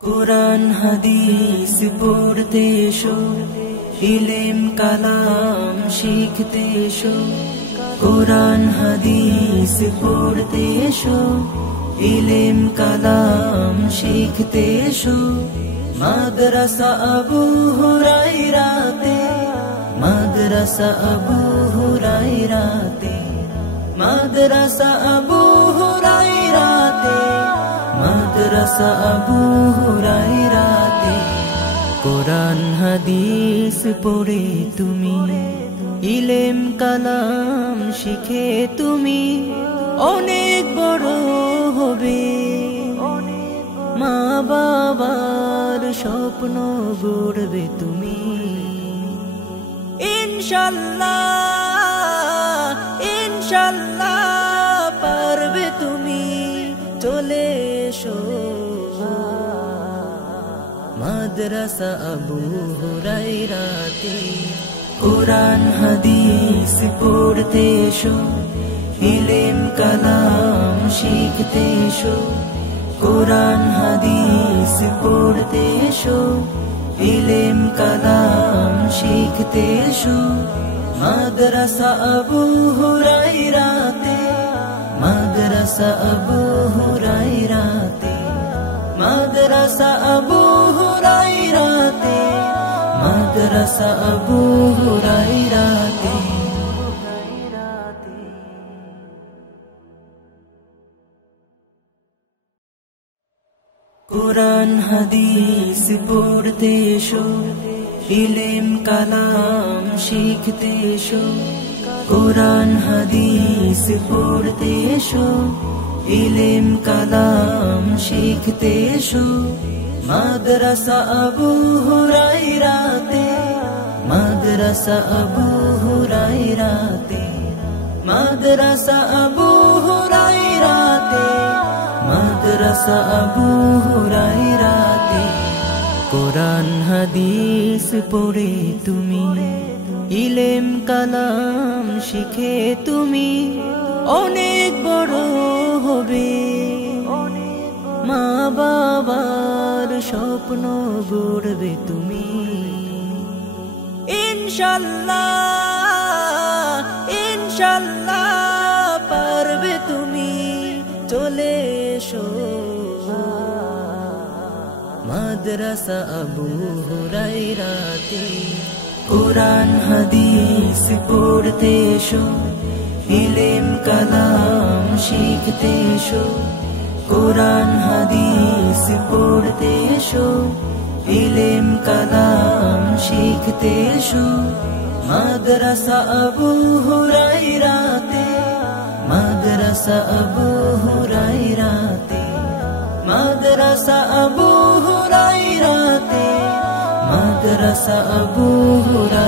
কুরআন হাদিস পড়তে এসো, ইলম কালাম শিখতে এসো। কুরআন হাদিস পড়তে এসো, ইলম কালাম শিখতে এসো। মাদ্রাসা আবু হুরায়রাতে, মাদ্রাসা আবু হুরায়রাতে, মাদ্রাসা আবু হুরায়রাতে, মাদ্রাসা আবু হুরায়রাতে। কুরআন হাদিস পড়ে তুমি, ইলম কালাম শিখে তুমি অনেক বড় হবে। মা বাবার স্বপ্ন গড়বে তুমি, ইনশাআল্লাহ ইনশাআল্লাহ পারবে তুমি। চলে এসো মাদ্রাসা আবু হুরায়রাতে। কুরআন হাদিস পড়তে এসো, ইলম কালাম শিখতে এসো। কুরআন হাদিস পড়তে এসো, ইলম কালাম শিখতে এসো। মাদ্রাসা আবু হুরায়রাতে, মাদ্রাসা আবু হুরায়রাতে, মাদ্রাসা আবু হুরায়রাতে, মাদ্রাসা আবু হুরায়রাতে। কুরআন হাদিস পড়তে এসো, ইলম কালাম শিখতে এসো। কুরআন হাদিস পড়তে এসো, ইলম কালাম শিখতে এসো। মাদ্রাসা আবু হুরায়রাতে, মাদ্রাসা আবু হুরায়রাতে, মাদ্রাসা আবু হুরায়রাতে, মাদ্রাসা আবু হুরায়রাতে। কুরআন হাদিস পড়ে তুমি, ইলম কালাম শিখে তুমি অনেক বড় হবে। মা বাবার স্বপ্ন গড়বে তুমি, ইনশাআল্লাহ ইনশাআল্লাহ পারবে তুমি। চলে এসো মাদ্রাসা আবু হুরায়রাতে। কুরআন হাদিস পড়তে এসো, ইলম কালাম শিখতে এসো। কুরআন হাদিস পড়তে এসো, ইলম কালাম শিখতে এসো। মাদ্রাসা আবু হুরায়রাতে, মাদ্রাসা আবু হুরায়রাতে, মাদ্রাসা আবু হুরায়রাতে, মাদ্রাসা আবু হুরায়রাতে।